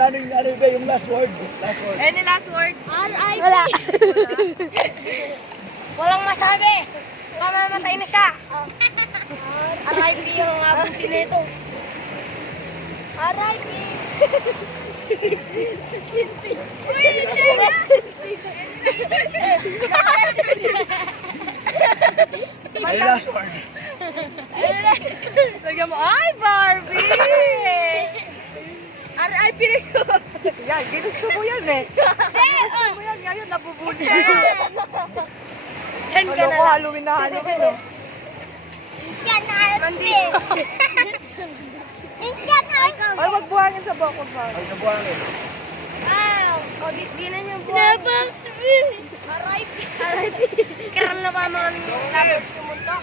ano ba yung last word? Last word. Any last word? R.I.P. Wala. Walang masabi. Mamamatay na siya. R.I.P. yung abuti nito. R.I.P. Ay, last word. Lagyan mo, ay Barbie! R.I.P. na siya. Yan, ginusto mo yan eh. Ginusto mo yan, ngayon nabubuli ka na. Diyan ka Ano na ko, lang. Halloween na Halloween eh. Diyan na nandito. Diyan na ikaw. Ay, wag buhangin sa buhok, wag buhangin. Ay, sa buhangin. Wow. O, di na niyo buwan. R.I.P. R.I.P. Karal na ba mga labot sa mundo?